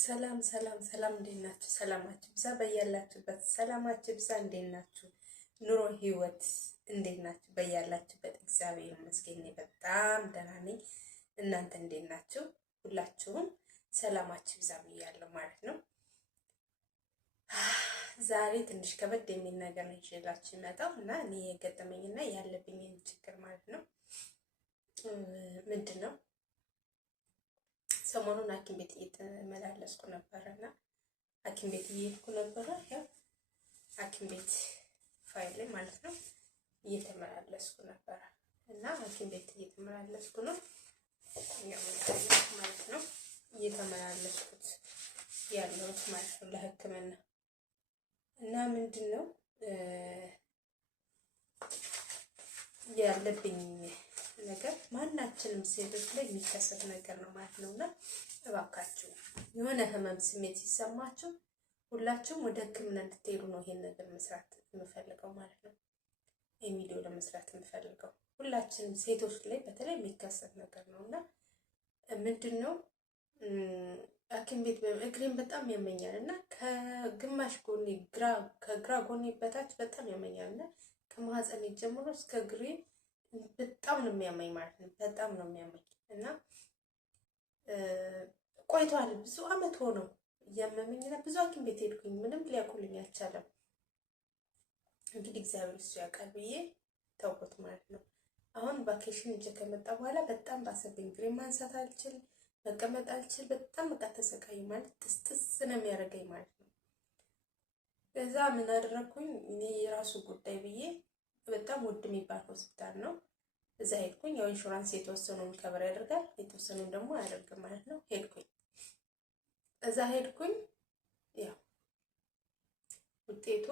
ሰላም ሰላም ሰላም፣ እንዴት ናችሁ? ሰላማችሁ ብዛ በያላችሁበት። ሰላማችሁ ብዛ። እንዴት ናችሁ? ኑሮ ህይወት እንዴት ናችሁ? በያላችሁበት እግዚአብሔር ይመስገን በጣም ደህና ነኝ። እናንተ እንዴት ናችሁ? ሁላችሁም ሰላማችሁ ብዛ ብያለሁ ማለት ነው። ዛሬ ትንሽ ከበድ የሚል ነገር ነው ይዤላችሁ የመጣው እና እኔ የገጠመኝና ያለብኝን ችግር ማለት ነው። ምንድን ነው ሰሞኑን ሐኪም ቤት እየተመላለስኩ ነበርና ሐኪም ቤት እየሄድኩ ነበረ። ያው ሐኪም ቤት ፋይል ላይ ማለት ነው እየተመላለስኩ ነበረ እና ሐኪም ቤት እየተመላለስኩ ነው ያው ማለት ነው እየተመላለስኩት ያለሁት ማለት ነው ለሕክምና እና ምንድነው ያለብኝ ነገር ማናችንም ሴቶች ላይ የሚከሰት ነገር ነው ማለት ነውና እባካችሁ የሆነ ህመም ስሜት ሲሰማችሁ ሁላችሁም ወደ ህክምና እንድትሄዱ ነው ይሄን ነገር መስራት የምፈልገው ማለት ነው። ይሄን ቪዲዮ ለመስራት የምፈልገው ሁላችንም ሴቶች ላይ በተለይ የሚከሰት ነገር ነውና ምንድነው ሐኪም ቤት እግሬን በጣም ያመኛልና ከግማሽ ጎኔ ከግራ ጎኔ በታች በጣም ያመኛልና ከማህፀኔ ጀምሮ እስከ እግሬ በጣም ነው የሚያመኝ ማለት ነው። በጣም ነው የሚያመኝ እና ቆይቷል። ብዙ አመት ሆነው እያመመኝና ብዙ ሐኪም ቤት ሄድኩኝ፣ ምንም ሊያውቁልኝ አልቻለም። እንግዲህ እግዚአብሔር እሱ ያውቃል ብዬ ተውኩት ማለት ነው። አሁን ቫኬሽን እንጂ ከመጣ በኋላ በጣም ባሰብኝ። እግሬን ማንሳት አልችል፣ መቀመጥ አልችል። በጣም በቃ ተሰቃይ ማለት ጥስጥስ ነው የሚያደርገኝ ማለት ነው። ከዛ ምን አደረኩኝ እኔ የራሱ ጉዳይ ብዬ በጣም ውድ የሚባል ሆስፒታል ነው። እዛ ሄድኩኝ። ያው ኢንሹራንስ የተወሰነውን ከበር ያደርጋል፣ የተወሰነውን ደግሞ አያደርግም ማለት ነው። ሄድኩኝ፣ እዛ ሄድኩኝ። ያው ውጤቱ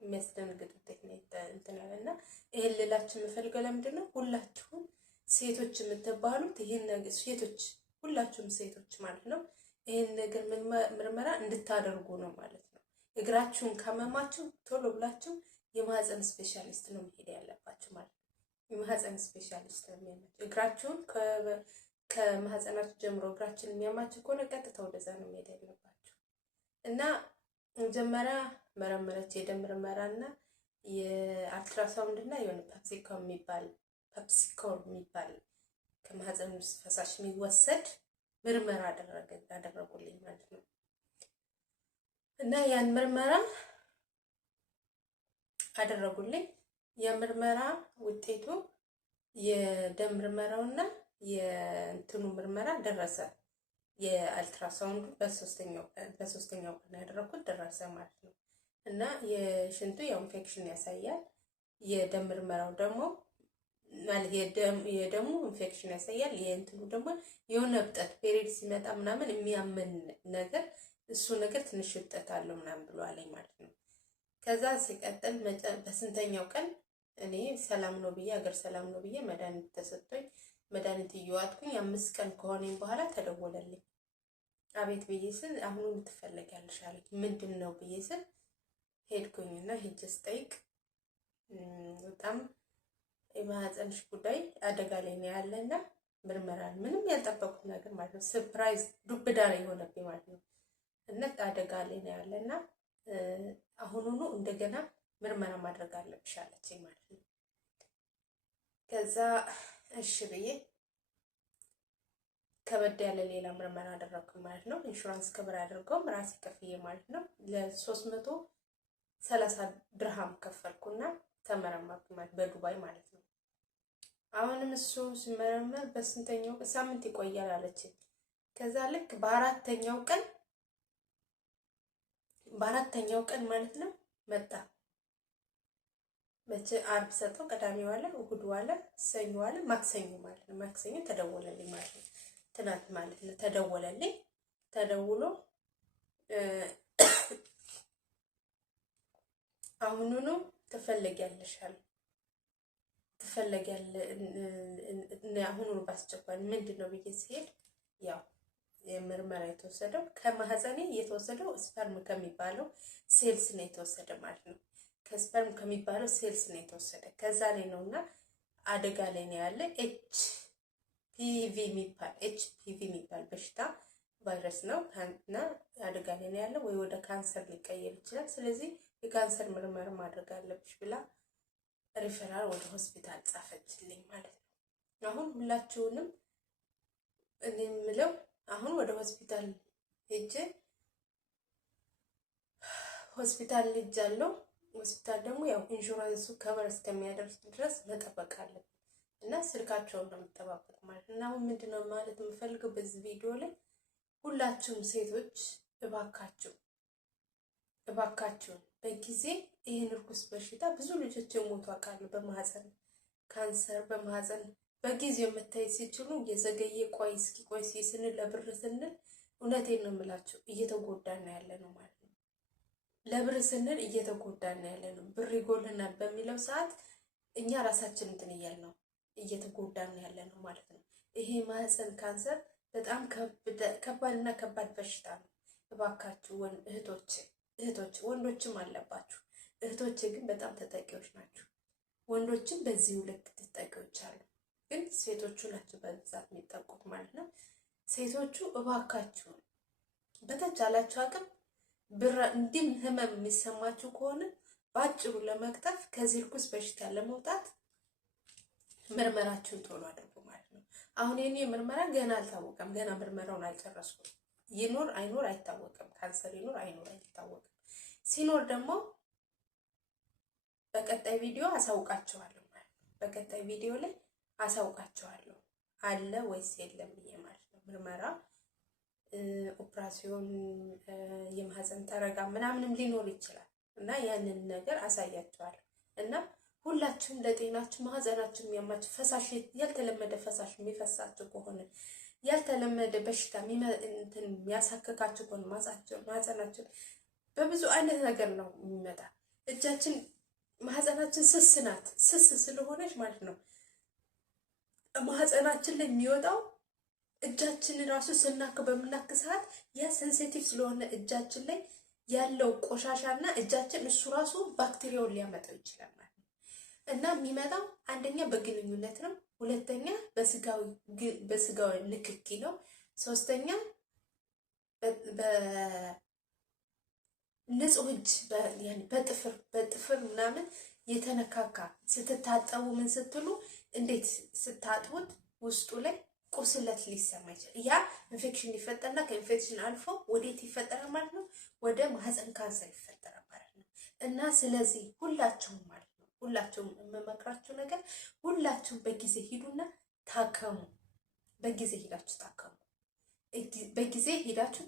የሚያስደነግጥ ውጤት ነው እንትን ያለና ይሄን ልላችሁ የምፈልገው ለምንድን ነው ሁላችሁም ሴቶች የምትባሉት ይሄን ነገር ሴቶች ሁላችሁም ሴቶች ማለት ነው ይሄን ነገር ምርመራ እንድታደርጉ ነው ማለት ነው። እግራችሁን ካመማችሁ ቶሎ ብላችሁ የማህፀን ስፔሻሊስት ነው መሄድ ያለባችሁ ማለት ነው። የማህፀን ስፔሻሊስት ነው የሚያማችሁ። እግራችሁን ከማህፀናችሁ ጀምሮ እግራችሁን የሚያማችሁ ከሆነ ቀጥታ ወደዛ ነው መሄድ ያለባችሁ እና መጀመሪያ መረመረች የደም ምርመራና የአልትራሳውንድ እና የሆነ ፐፕሲኮር የሚባል ከማህፀን ውስጥ ፈሳሽ የሚወሰድ ምርመራ አደረጉልኝ ማለት ነው እና ያን ምርመራ አደረጉልኝ። የምርመራ ውጤቱ የደም ምርመራውና የእንትኑ ምርመራ ደረሰ። የአልትራሳውንዱ በሶስተኛው ቀን ያደረኩት ደረሰ ማለት ነው እና የሽንቱ ያው ኢንፌክሽን ያሳያል። የደም ምርመራው ደግሞ ማለት የደሙ ኢንፌክሽን ያሳያል። የእንትኑ ደግሞ የሆነ እብጠት ፔሪድ ሲመጣ ምናምን የሚያመን ነገር እሱ ነገር ትንሽ እብጠት አለው ምናምን ብሎ አለኝ ማለት ነው። ከዛ ሲቀጥል በስንተኛው ቀን እኔ ሰላም ነው ብዬ አገር ሰላም ነው ብዬ መድኃኒት ተሰጥቶኝ መድኃኒት እየዋጥኩኝ 5 ቀን ከሆነኝ በኋላ ተደወለልኝ። አቤት ብዬ ስል አሁኑን ትፈልጊያለሽ አለኝ። ምንድን ነው ብዬ ስል ሄድኩኝና ሄጄ ስጠይቅ በጣም የማህፀንሽ ጉዳይ አደጋ ላይ ነው ያለና ምርመራ ምንም ያልጠበቁት ነገር ማለት ነው። ሰርፕራይዝ ዱብዳ ላይ ሆነብኝ ማለት ነው እና አደጋ ላይ ነው ያለና አሁኑኑ እንደገና ምርመራ ማድረግ አለብሽ አለችኝ ማለት ነው። ከዛ እሺ ብዬ ከበድ ያለ ሌላ ምርመራ አደረኩ ማለት ነው። ኢንሹራንስ ከበር ያደርገው ራሴ ከፍዬ ማለት ነው። ለ330 ድርሃም ከፈልኩና ተመረመርኩ ማለት በዱባይ ማለት ነው። አሁንም እሱ ሲመረመር በስንተኛው ሳምንት ይቆያል አለችኝ። ከዛ ልክ በአራተኛው ቀን ማለት ነው መጣ። መቼ አርብ ሰጠው፣ ቅዳሜ ዋለ፣ እሁድ ዋለ፣ ሰኞ ዋለ፣ ማክሰኞ ማለት ነው። ማክሰኞ ተደወለልኝ ማለት ነው። ትናንት ማለት ነው ተደወለልኝ። ተደውሎ አሁኑኑ ትፈልጊያለሽ አለ። አሁኑኑ ባስቸኳይ ምንድነው ብዬ ሲሄድ ያው የምርመራ የተወሰደው ከማህፀኔ የተወሰደው ስፐርም ከሚባለው ሴልስ ነው የተወሰደ ማለት ነው። ከስፐርም ከሚባለው ሴልስ ነው የተወሰደ። ከዛ ላይ ነውና አደጋ ላይ ነው ያለ ኤችፒቪ የሚባል በሽታ ቫይረስ ነው እና አደጋ ላይ ነው ያለው፣ ወይ ወደ ካንሰር ሊቀየር ይችላል። ስለዚህ የካንሰር ምርመራ ማድረግ አለብሽ ብላ ሪፈራል ወደ ሆስፒታል ጻፈችልኝ ማለት ነው። አሁን ሁላችሁንም እኔ የምለው አሁን ወደ ሆስፒታል ሄጄ ሆስፒታል ሄጃለሁ። ሆስፒታል ደግሞ ያው ኢንሹራንሱ ከቨር እስከሚያደርስ ድረስ መጠበቅ አለብን እና ስልካቸውን ነው የምጠባበቅ ማለት ነው። እና አሁን ምንድነው ማለት የምፈልገው በዚህ ቪዲዮ ላይ ሁላችሁም ሴቶች እባካችሁን በጊዜ ይህን እርኩስ በሽታ ብዙ ልጆች የሞቱ አውቃለሁ። በማህፀን ካንሰር በማህፀን በጊዜው የምታይ ሲችሉ የዘገየ ቆይ ስንል ለብር ስንል እውነቴን ነው የምላችሁ እየተጎዳን ያለ ነው ማለት ነው። ለብር ስንል እየተጎዳን ያለ ነው። ብር ይጎልናል በሚለው ሰዓት እኛ ራሳችን እንትን እያልን ነው እየተጎዳን ያለ ነው ማለት ነው። ይሄ ማህፀን ካንሰር በጣም ከባድና ከባድ በሽታ ነው። እባካችሁ እህቶች ወንዶችም አለባችሁ። እህቶች ግን በጣም ተጠቂዎች ናቸው። ወንዶችም በዚሁ ልክ ተጠቂዎች አሉ፣ ግን ሴቶቹ ናቸው በብዛት የሚጠቁት ማለት ነው። ሴቶቹ እባካችሁ በተቻላችሁ አቅም እንዲህም ህመም የሚሰማችሁ ከሆነ በአጭሩ ለመቅጠፍ ከዚህ እርኩስ በሽታ ለመውጣት ምርመራችሁን ቶሎ አድርጉ ማለት ነው። አሁን የኔ ምርመራ ገና አልታወቀም። ገና ምርመራውን አልጨረስኩም። ይኖር አይኖር አይታወቅም። ካንሰር ይኖር አይኖር አይታወቅም። ሲኖር ደግሞ በቀጣይ ቪዲዮ አሳውቃችኋለሁ ማለት ነው። በቀጣይ ቪዲዮ ላይ አሳውቃችኋለሁ አለ ወይስ የለም ብዬ ማለት ነው። ምርመራ ኦፕራሲዮን የማህፀን ጠረጋ ምናምንም ሊኖር ይችላል እና ያንን ነገር አሳያችኋለሁ እና ሁላችሁም ለጤናችሁ ማህፀናችሁ የሚያማችሁ ፈሳሽ ያልተለመደ ፈሳሽ የሚፈሳችሁ ከሆነ ያልተለመደ በሽታ የሚያሳክካችሁ ከሆነ ማህፀናችሁ በብዙ አይነት ነገር ነው የሚመጣ። እጃችን ማህፀናችን ስስ ናት። ስስ ስለሆነች ማለት ነው ማህፀናችን ላይ የሚወጣው እጃችን ራሱ ስናክ በምናክ ሰዓት ያ ሴንሲቲቭ ስለሆነ እጃችን ላይ ያለው ቆሻሻና እጃችን እሱ ራሱ ባክቴሪያውን ሊያመጣው ይችላል ማለት ነው። እና የሚመጣው አንደኛ በግንኙነት ነው፣ ሁለተኛ በስጋዊ ንክኪ ነው፣ ሶስተኛ ንጹህ እጅ በጥፍር ምናምን የተነካካ ስትታጠቡ ምን ስትሉ እንዴት ስታጥቡት ውስጡ ላይ ቁስለት ሊሰማ ይችላል። ያ ኢንፌክሽን ሊፈጠርና ከኢንፌክሽን አልፎ ወዴት ይፈጠራል ማለት ነው? ወደ ማህፀን ካንሰር ይፈጠራል ማለት ነው። እና ስለዚህ ሁላችሁም ማለት ነው ሁላችሁም የምመክራችሁ ነገር ሁላችሁም በጊዜ ሂዱና ታከሙ። በጊዜ ሂዳችሁ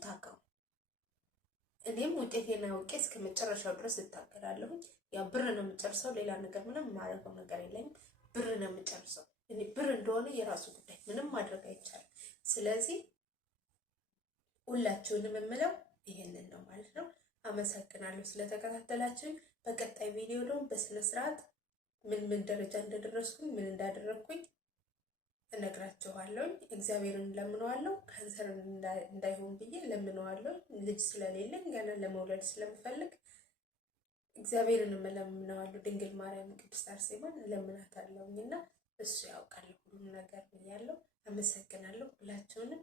ታከሙ። እኔም ውጤቴን አውቄ እስከ መጨረሻው ድረስ እታገላለሁ። ያው ብር ነው የምጨርሰው፣ ሌላ ነገር ምንም የማደርገው ነገር የለኝም። ብር ነው የምጨርሰው። እኔ ብር እንደሆነ የራሱ ጉዳይ ምንም ማድረግ አይቻልም። ስለዚህ ሁላችሁንም የምለው ይሄንን ነው ማለት ነው። አመሰግናለሁ ስለተከታተላችሁኝ። በቀጣይ ቪዲዮ ደግሞ በስነ ስርዓት ምን ደረጃ እንደደረስኩኝ ምን እንዳደረግኩኝ እነግራችኋለሁ። እግዚአብሔርን ለምነዋለሁ፣ ካንሰር እንዳይሆን ብዬ ለምነዋለሁ። ልጅ ስለሌለኝ ገና ለመውለድ ስለምፈልግ እግዚአብሔርን ለምነዋለሁ። ድንግል ማርያም ቅድስት አርሴማን ለምናታለሁኝና እሱ ያውቃል ሁሉም ነገር ብያለሁ። አመሰግናለሁ። ሁላችሁንም